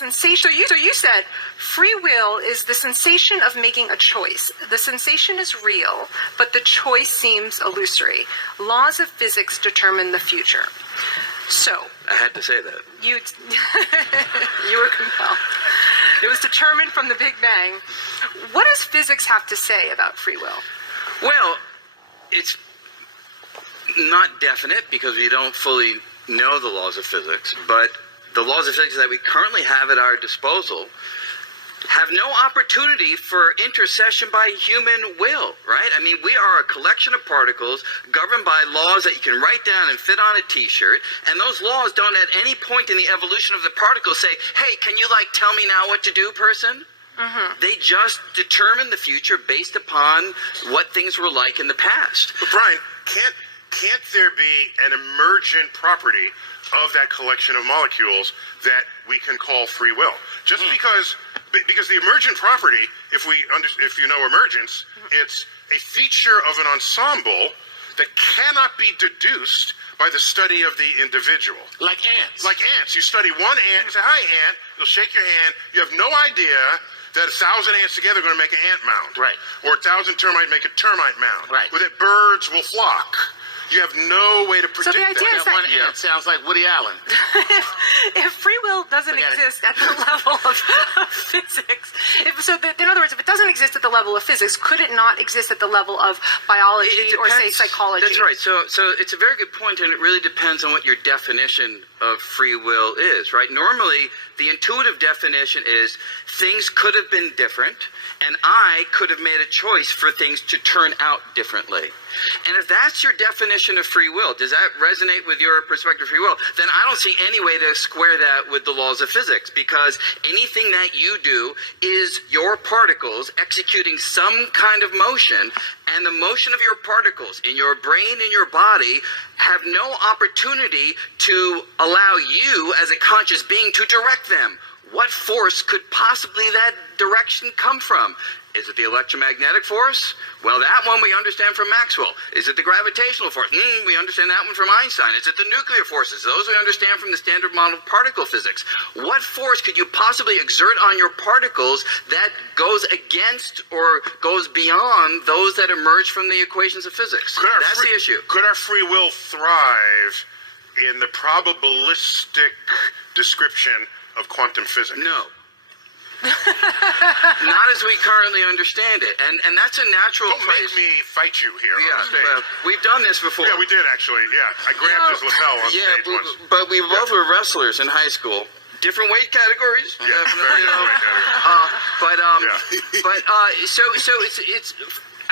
sensation. So you said free will is the sensation of making a choice. The sensation is real, but the choice seems illusory. Laws of physics determine the future. So I had to say that. you were compelled. It was determined from the Big Bang. What does physics have to say about free will? Well, it's not definite because we don't fully know the laws of physics, but the laws of physics that we currently have at our disposal have no opportunity for intercession by human will, right? I mean, we are a collection of particles governed by laws that you can write down and fit on a t-shirt, and those laws don't at any point in the evolution of the particle say, hey, can you, tell me now what to do, person? Mm-hmm. They just determine the future based upon what things were like in the past. But Brian, can't there be an emergent property of that collection of molecules that we can call free will? Just because the emergent property, if you know emergence, it's a feature of an ensemble that cannot be deduced by the study of the individual. Like ants. Like ants. You study one ant, you say, hi, ant, you'll shake your hand, you have no idea that 1,000 ants together are going to make an ant mound. Right. Or 1,000 termites make a termite mound. Right. Or that birds will flock. You have no way to predict the idea is that. that One ant sounds like Woody Allen. if free will doesn't exist at the level of physics, in other words, if it doesn't exist at the level of physics, could it not exist at the level of biology or, say, psychology? That's right. So it's a very good point, and it really depends on what your definition of free will is, right? Normally, the intuitive definition is things could have been different, and I could have made a choice for things to turn out differently. And if that's your definition of free will, does that resonate with your perspective of free will? Then I don't see any way to square that with the laws of physics, because anything that you do is your particles executing some kind of motion, and the motion of your particles in your brain and your body have no opportunity to allow you as a conscious being to direct them. What force could possibly that direction come from? Is it the electromagnetic force? Well, that one we understand from Maxwell. Is it the gravitational force? We understand that one from Einstein. Is it the nuclear forces? Those we understand from the standard model of particle physics. What force could you possibly exert on your particles that goes against or goes beyond those that emerge from the equations of physics? That's the issue. Could our free will thrive in the probabilistic description of quantum physics? No. Not as we currently understand it, and that's a natural Don't place. make me fight you here on Yeah, stage. we've done this before. Yeah, we did actually. Yeah, I grabbed his lapel on stage once. But we both were wrestlers in high school. Different weight categories. Yeah, very you know. weight categories. So it's.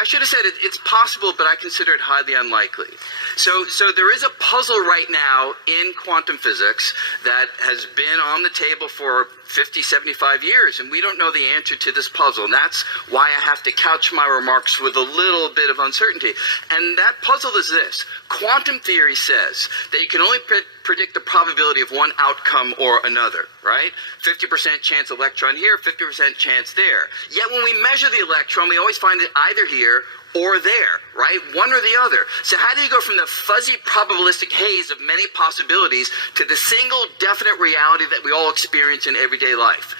I should have said it's possible, but I consider it highly unlikely. So there is a puzzle right now in quantum physics that has been on the table for 50, 75 years, and we don't know the answer to this puzzle. And that's why I have to couch my remarks with a little bit of uncertainty. And that puzzle is this. Quantum theory says that you can only predict the probability of one outcome or another, right? 50% chance electron here, 50% chance there. Yet when we measure the electron, we always find it either here or there, right? One or the other. So how do you go from the fuzzy probabilistic haze of many possibilities to the single definite reality that we all experience in everyday life?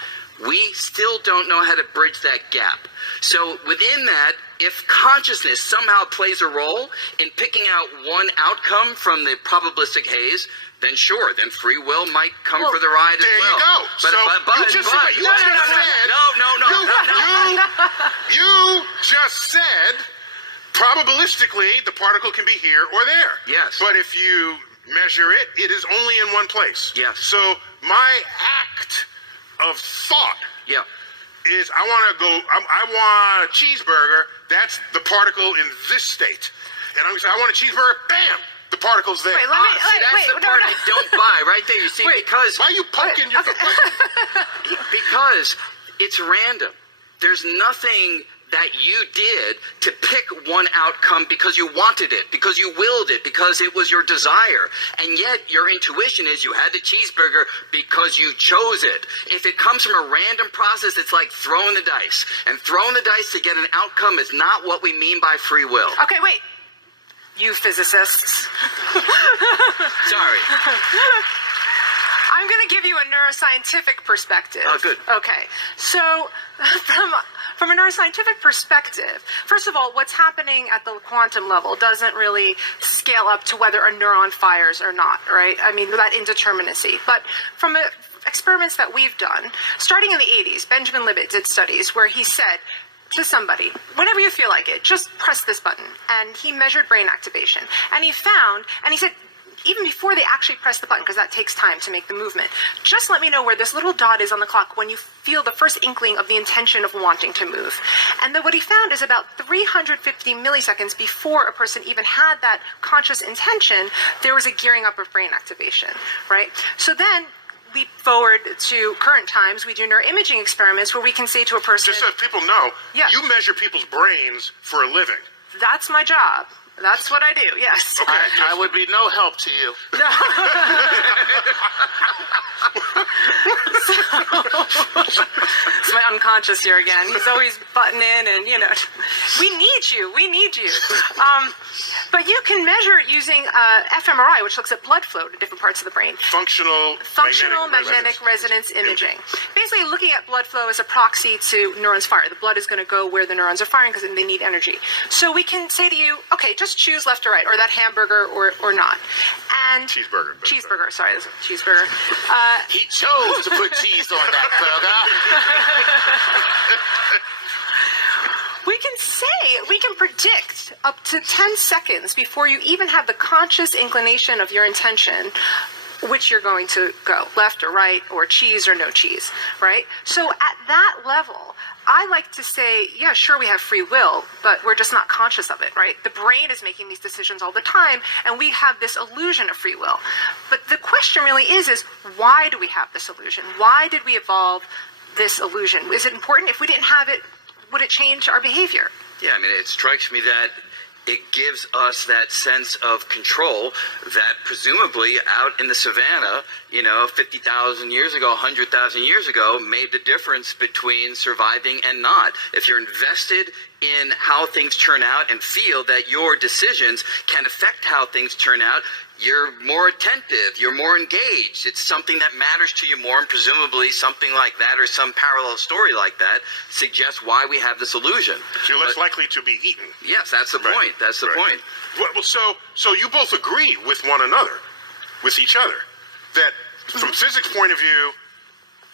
We still don't know how to bridge that gap. So within that, if consciousness somehow plays a role in picking out one outcome from the probabilistic haze, then sure, then free will might come for the ride as well. There you go. You just said probabilistically the particle can be here or there. Yes. But if you measure it, it is only in one place. Yes. So my act of thought is I want a cheeseburger. That's the particle in this state. And I'm going to say, I want a cheeseburger. Bam! The particle's there. Wait, that's the part I don't buy right there. You see, because... Why are you poking your... Because it's random. There's nothing that you did to pick one outcome because you wanted it, because you willed it, because it was your desire. And yet your intuition is you had the cheeseburger because you chose it. If it comes from a random process, it's like throwing the dice. And throwing the dice to get an outcome is not what we mean by free will. Okay, wait. You physicists. Sorry. I'm going to give you a neuroscientific perspective. Oh, good. Okay. So, from a neuroscientific perspective, first of all, what's happening at the quantum level doesn't really scale up to whether a neuron fires or not, right? I mean, that indeterminacy. But from experiments that we've done, starting in the 80s, Benjamin Libet did studies where he said to somebody, whenever you feel like it, just press this button. And he measured brain activation. And he said, even before they actually press the button, because that takes time to make the movement, just let me know where this little dot is on the clock when you feel the first inkling of the intention of wanting to move. And then what he found is about 350 milliseconds before a person even had that conscious intention, there was a gearing up of brain activation, right? So then, leap forward to current times, we do neuroimaging experiments where we can say to a person, Just so people know, Yeah. you measure people's brains for a living. that's my job. That's what I do, yes. Okay. I would be no help to you. It's my unconscious here again. He's always butting in and, we need you. But you can measure it using fMRI, which looks at blood flow to different parts of the brain. Functional Magnetic resonance imaging. Basically looking at blood flow as a proxy to neurons fire. The blood is going to go where the neurons are firing because they need energy. So we can say to you, okay, just choose left or right, or that hamburger or not. And Cheeseburger. Cheeseburger, sorry, this is a cheeseburger. He chose to put cheese on that We can predict up to 10 seconds before you even have the conscious inclination of your intention which you're going to go, left or right, or cheese or no cheese, right? So at that level, I like to say, yeah, sure, we have free will, but we're just not conscious of it, right? The brain is making these decisions all the time, and we have this illusion of free will. But the question really is why do we have this illusion? Why did we evolve this illusion? Is it important? If we didn't have it, would it change our behavior? Yeah, I mean, it strikes me that it gives us that sense of control that presumably out in the savannah, 50,000 years ago, 100,000 years ago, made the difference between surviving and not. If you're invested in how things turn out and feel that your decisions can affect how things turn out, you're more attentive, you're more engaged. It's something that matters to you more, and presumably something like that or some parallel story like that suggests why we have this illusion. So you're less likely to be eaten. Yes, that's the point. That's the point. Well, so you both agree with one another, with each other, that from physics point of view,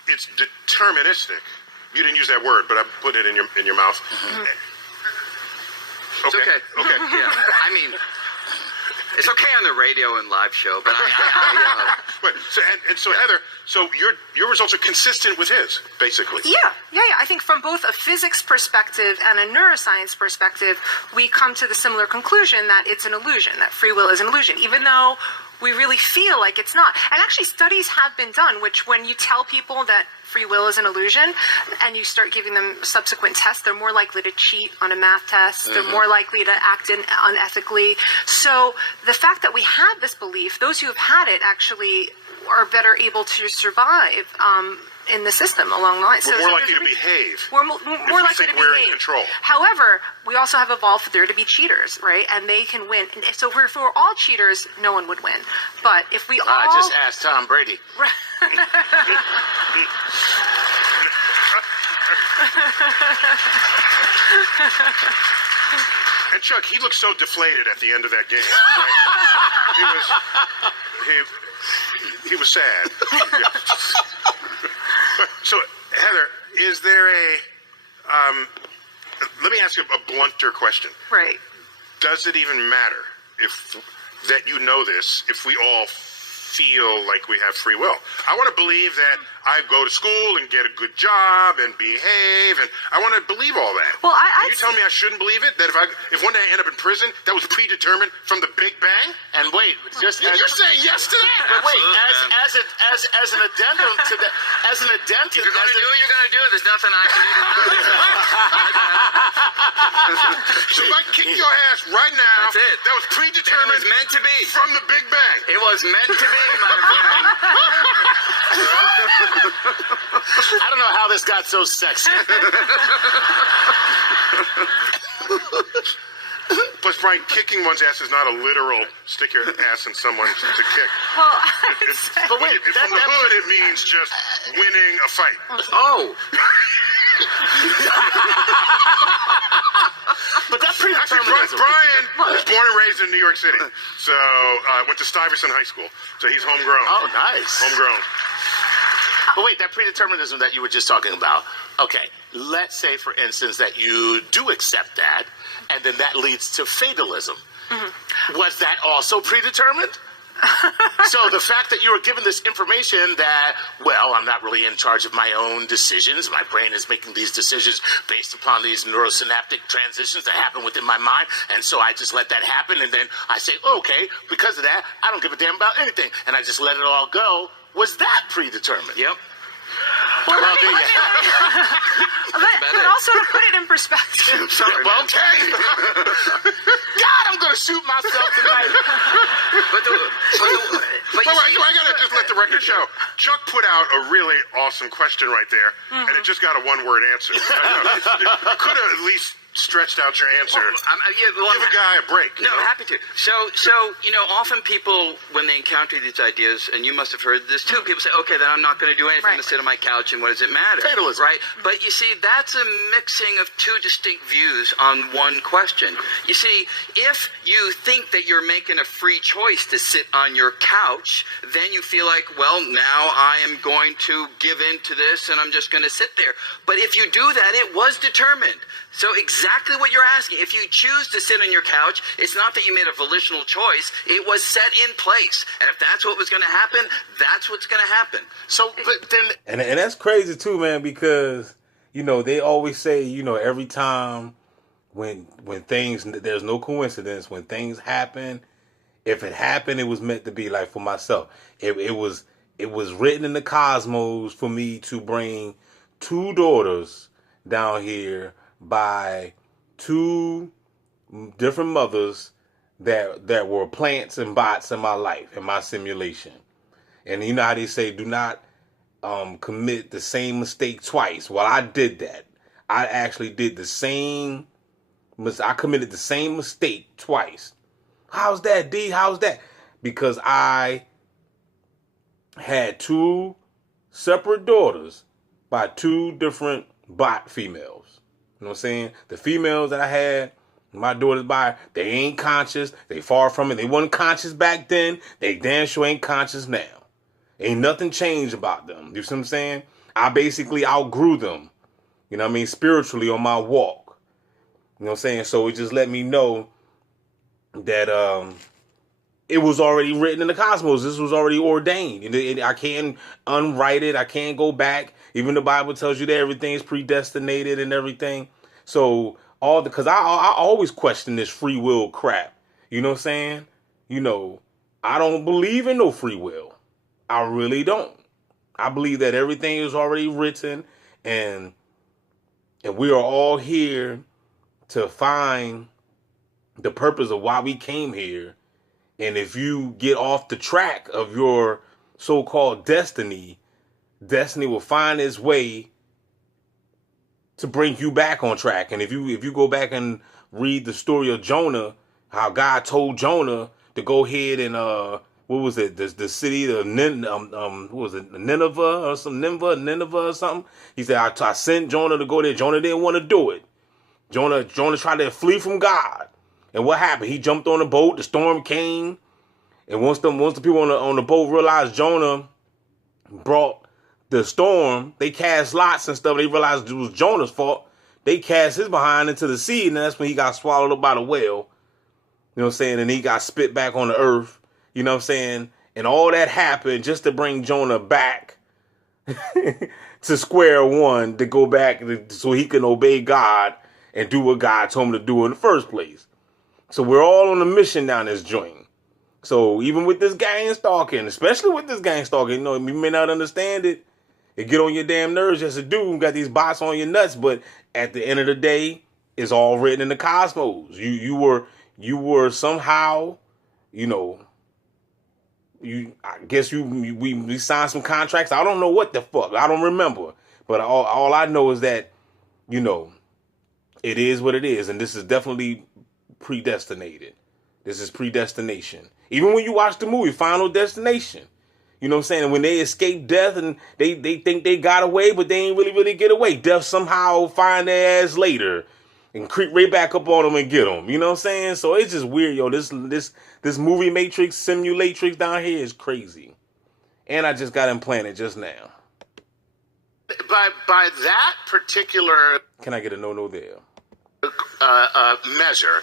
it's deterministic. You didn't use that word, but I put it in your mouth. It's okay. Okay. Yeah. I mean, it's okay on the radio and live show, but But, so Heather, so your results are consistent with his, basically. Yeah. I think from both a physics perspective and a neuroscience perspective, we come to the similar conclusion that it's an illusion, that free will is an illusion, even though we really feel like it's not. And actually studies have been done, which when you tell people that free will is an illusion and you start giving them subsequent tests, they're more likely to cheat on a math test. They're more likely to act unethically. So the fact that we have this belief, those who have had it actually are better able to survive in the system along the line. We're more likely to behave. We're more likely to behave. We're in control. However, we also have evolved for there to be cheaters, right? And they can win. And so if we're all cheaters, no one would win. But if we all... I just asked Tom Brady. And Chuck, he looked so deflated at the end of that game. Right? He was sad. Yeah. So, Heather, is there a... let me ask you a blunter question. Right. Does it even matter that you know this, if we all feel like we have free will? I want to believe that I go to school and get a good job and behave, and I want to believe all that. Well, you tell me I shouldn't believe it? That if one day I end up in prison, that was predetermined from the Big Bang? And wait, You're saying yes to that? But wait, Absolutely, as an addendum to that, as an addendum if you're going to do what you're going to do, there's nothing I can do. So if I kick your ass right now, That's it. that was predetermined It was meant to be. from the Big Bang. It was meant to be, my friend. I don't know how this got so sexy. But Brian, kicking one's ass is not a literal stick your ass in someone to kick. Well, But wait, From the hood, it means just winning a fight. Oh, but that's Actually, predeterminism. Brian was born and raised in New York City, so went to Stuyvesant High School, so he's homegrown. Oh, nice. Homegrown. But wait, that predeterminism that you were just talking about, okay, let's say, for instance, that you do accept that, and then that leads to fatalism. Was that also predetermined? So the fact that you were given this information that, well, I'm not really in charge of my own decisions, my brain is making these decisions based upon these neurosynaptic transitions that happen within my mind, and so I just let that happen, and then I say, okay, because of that, I don't give a damn about anything, and I just let it all go. Was that predetermined? yep. well, Well, there you but also to put it in perspective. Well, okay. God, I'm going to shoot myself tonight. But you see, I gotta just let the record show. Chuck put out a really awesome question right there, and it just got a one-word answer. You could have at least stretched out your answer. Give a guy a break. No, You know? happy to. So, often people, when they encounter these ideas, and you must have heard this too, people say, okay, then I'm not going to do anything Right. to sit on my couch, and what does it matter? Fatalism. Right? But you see, that's a mixing of two distinct views on one question. You see, if you think that you're making a free choice to sit on your couch, then you feel like, well, now I am going to give in to this, and I'm just going to sit there. But if you do that, it was determined. So exactly what you're asking. If you choose to sit on your couch, it's not that you made a volitional choice. It was set in place. And if that's what was going to happen, that's what's going to happen. So, but then, And that's crazy too, man, because, they always say, every time when things, there's no coincidence, when things happen, if it happened, it was meant to be. Like for myself. It was written in the cosmos for me to bring two daughters down here by two different mothers that were plants and bots in my life, in my simulation. And you know how they say, do not commit the same mistake twice. Well, I did that. I actually did I committed the same mistake twice. How's that, D? How's that? Because I had two separate daughters by two different bot females. You know what I'm saying? The females that I had, my daughters by, they ain't conscious. They far from it. They wasn't conscious back then. They damn sure ain't conscious now. Ain't nothing changed about them. You see what I'm saying? I basically outgrew them. You know what I mean? Spiritually on my walk. You know what I'm saying? So it just let me know that it was already written in the cosmos. This was already ordained. I can't unwrite it. I can't go back. Even the Bible tells you that everything is predestinated and everything. So because I always question this free will crap. You know what I'm saying? I don't believe in no free will. I really don't. I believe that everything is already written, and we are all here to find the purpose of why we came here. And if you get off the track of your so-called destiny will find its way to bring you back on track. And if you go back and read the story of Jonah, how God told Jonah to go ahead and what was it? The city of what was it? Nineveh or something. He said, I sent Jonah to go there. Jonah didn't want to do it. Jonah tried to flee from God. And what happened? He jumped on the boat. The storm came. And once the people on the boat realized Jonah brought the storm, they cast lots and stuff. They realized it was Jonah's fault. They cast his behind into the sea, and that's when he got swallowed up by the whale. You know what I'm saying? And he got spit back on the earth. You know what I'm saying? And all that happened just to bring Jonah back to square one, to go back so he can obey God and do what God told him to do in the first place. So we're all on a mission down this joint. So even with this gang stalking, especially with this gang stalking, you may not understand it. It get on your damn nerves just to do. You got these bots on your nuts, but at the end of the day, it's all written in the cosmos. You were somehow, I guess we signed some contracts. I don't know what the fuck. I don't remember. But all I know is that, it is what it is. And this is definitely predestinated. This is predestination. Even when you watch the movie Final Destination, you know what I'm saying? When they escape death and they think they got away, but they ain't really get away. Death somehow find their ass later and creep right back up on them and get them. You know what I'm saying? So it's just weird, yo. This movie Matrix Simulatrix down here is crazy. And I just got implanted just now. By that particular Can I get a no there? measure,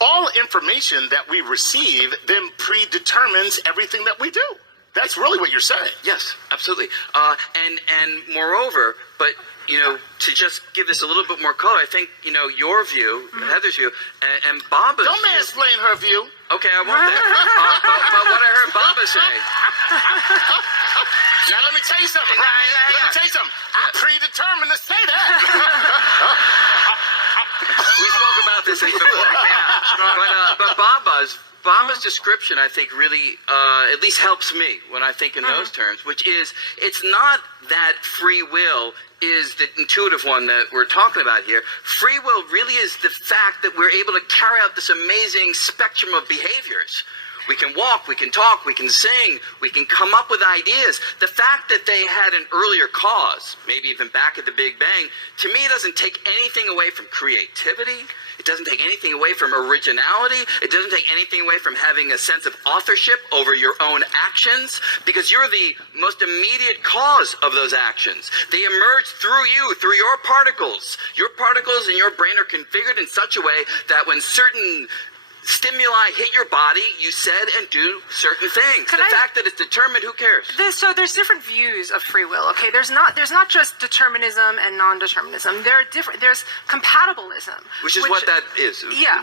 all information that we receive then predetermines everything that we do. That's really what you're saying. Yes, absolutely. And moreover, but to just give this a little bit more color, I think your view, Heather's view, and Baba's. Don't mansplain her view. Okay, I won't. But what I heard Baba say. Now let me tell you something, Ryan. Let me tell you something. I'm predetermined to say that. We spoke about this before, but Baba's description, I think, really at least helps me when I think in those terms, which is it's not that free will is the intuitive one that we're talking about here. Free will really is the fact that we're able to carry out this amazing spectrum of behaviors. We can walk, we can talk, we can sing, we can come up with ideas. The fact that they had an earlier cause, maybe even back at the Big Bang, to me doesn't take anything away from creativity. It doesn't take anything away from originality. It doesn't take anything away from having a sense of authorship over your own actions, because you're the most immediate cause of those actions. They emerge through you, through your particles. Your particles in your brain are configured in such a way that when certain stimuli hit your body, you said and do certain things. Fact that it's determined, who cares? So there's different views of free will. Okay, there's not just determinism and non-determinism. There's compatibilism, which is what that is. Yeah.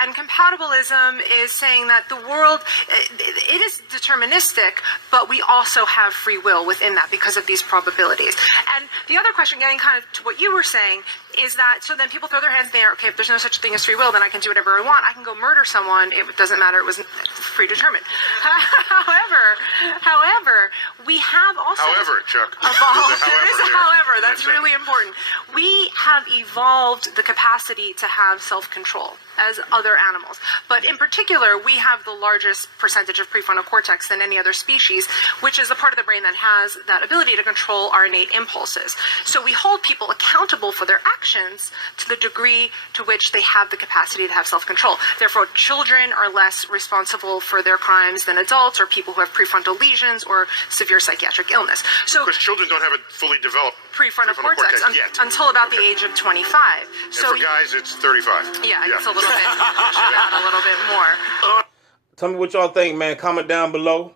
And compatibilism is saying that the world it is deterministic, but we also have free will within that because of these probabilities. And the other question, getting kind of to what you were saying, is that so then people throw their hands in the air. Okay, if there's no such thing as free will, then I can do whatever I want. I can go murder someone. It doesn't matter. It was predetermined. However, we have also Chuck. evolved. There is a however. That's really important. We have evolved the capacity to have self-control as other animals. But in particular, we have the largest percentage of prefrontal cortex than any other species, which is the part of the brain that has that ability to control our innate impulses. So we hold people accountable for their actions to the degree to which they have the capacity to have self-control. Therefore, children are less responsible for their crimes than adults or people who have prefrontal lesions or severe psychiatric illness. So because children don't have a fully developed prefrontal cortex yet. Until about the age of 25. And for guys, it's 35. Yeah, it's a little bit. Should add a little bit more. Tell me what y'all think, man. Comment down below.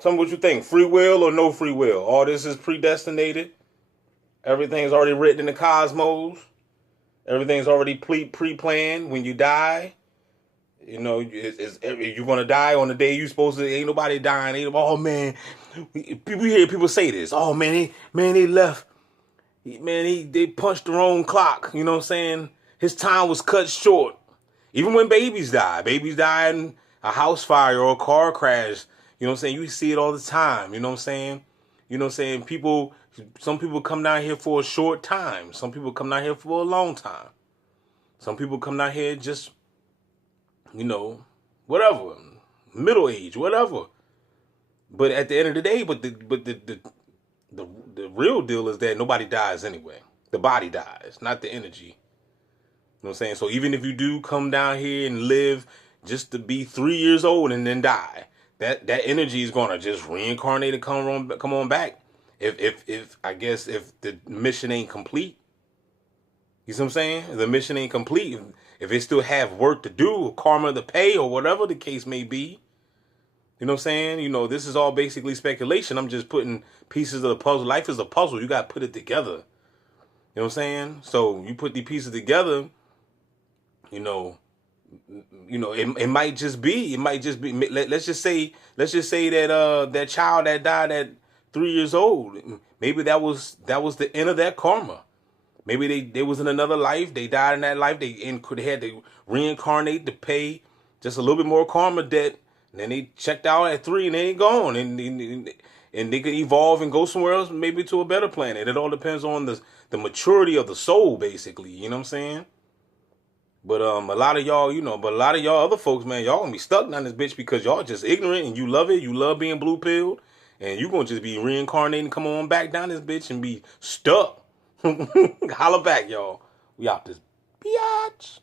Tell me what you think. Free will or no free will? All this is predestinated. Everything's already written in the cosmos. Everything's already pre-planned. When you die, you're going to die on the day you're supposed to. Ain't nobody dying. Oh, man. People hear people say this. Oh, man, they left. Man, they punched the wrong clock. You know what I'm saying? His time was cut short. Even when babies die in a house fire or a car crash. You know what I'm saying? You see it all the time. You know what I'm saying? You know what I'm saying? Some people come down here for a short time. Some people come down here for a long time. Some people come down here just, whatever, middle age, whatever. But at the end of the day, the real deal is that nobody dies anyway. The body dies, not the energy. You know what I'm saying? So even if you do come down here and live just to be 3 years old and then die, that energy is gonna just reincarnate and come on back. If the mission ain't complete. You see what I'm saying? If the mission ain't complete, if it still have work to do, or karma to pay, or whatever the case may be. You know what I'm saying? This is all basically speculation. I'm just putting pieces of the puzzle. Life is a puzzle. You gotta put it together. You know what I'm saying? So you put the pieces together, it might just be. Let's just say that that child that died at 3 years old, maybe that was the end of that karma. Maybe they was in another life. They died in that life. They had to reincarnate to pay just a little bit more karma debt. And then they checked out at 3 and they ain't gone. And they could evolve and go somewhere else, maybe to a better planet. It all depends on the maturity of the soul, basically. You know what I'm saying? But a lot of y'all, but a lot of y'all other folks, man, y'all gonna be stuck down this bitch because y'all just ignorant and you love it. You love being blue pilled, and you gonna just be reincarnating, come on back down this bitch and be stuck. Holla back, y'all. We out this biatch.